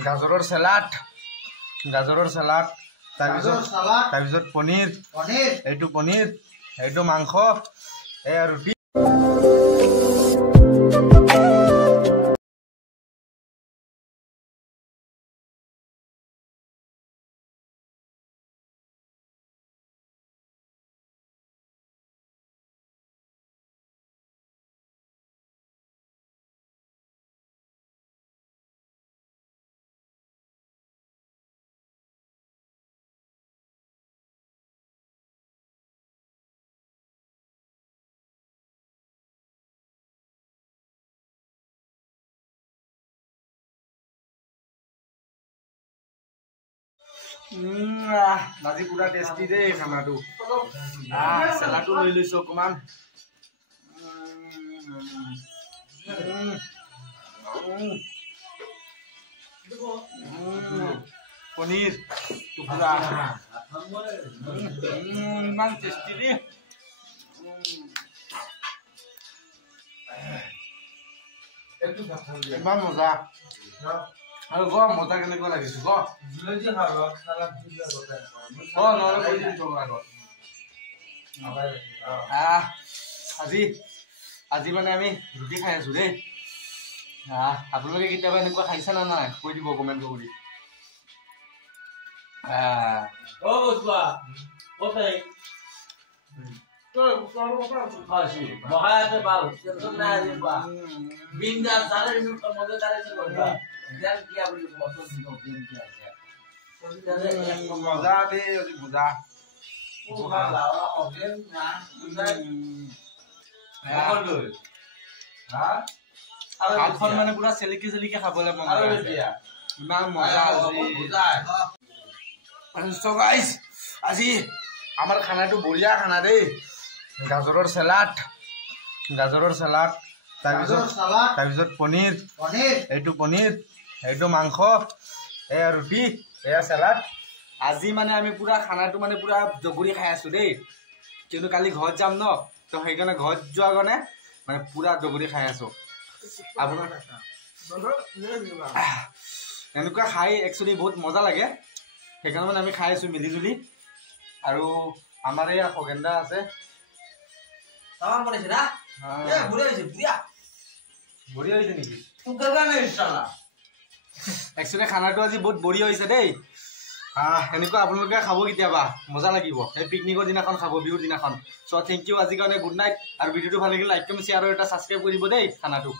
গাজৰৰ চালাড তাৰপিছত পনীৰ এইটো মাংস এয়া ৰুটি আজি পুৰা টেষ্টি দেই খানাটো চালাডটো লৈ লৈছো অকমান পনীৰ ইমান টেষ্টি দেই ইমান মজা আৰু গ মজা কেনেকুৱা লাগিছে গ আজি মানে আমি ৰুটি খাই আছো দেই আপোনালোকে কেতিয়াবা এনেকুৱা খাইছে না নাই কৈ দিব কমেণ্ট কৰি মজা দেই মজা মানে পুৰা চেলিকি খাবলৈ মন ইমান মজা আজি আমাৰ খানাটো বঢ়িয়া খানা দেই গাজৰৰ চালাড তাৰপিছত পনীৰ এইটো মাংস এয়া ৰুটি এয়া চালাড আজি মানে আমি পুৰা খানাটো মানে পুৰা জগৰি খাই আছো দেই কিন্তু কালি ঘৰত যাম ন তো সেইকাৰণে ঘৰত যোৱা কাৰণে মানে পুৰা জগৰি খাই আছো আপোনাৰ এনেকুৱা খাই একচুৱেলি বহুত মজা লাগে সেইকাৰণে মানে আমি খাই আছো মিলি জুলি আৰু আমাৰ এয়া খগেন্দা আছে বঢ়িয়া হৈছে নেকি একচুৱেলি খানাটো আজি বহুত বঢ়িয়া হৈছে দেই এনেকুৱা আপোনালোকে খাব কেতিয়াবা মজা লাগিব এই পিকনিকৰ দিনাখন খাব বিহুৰ দিনাখন চ' থেংক ইউ আজিৰ কাৰণে গুড নাইট আৰু ভিডিঅ'টো ভাল লাগিলে লাইক কমেণ্ট শ্বেয়াৰ আৰু এটা ছাবস্ক্ৰাইব কৰিব দেই খানাটো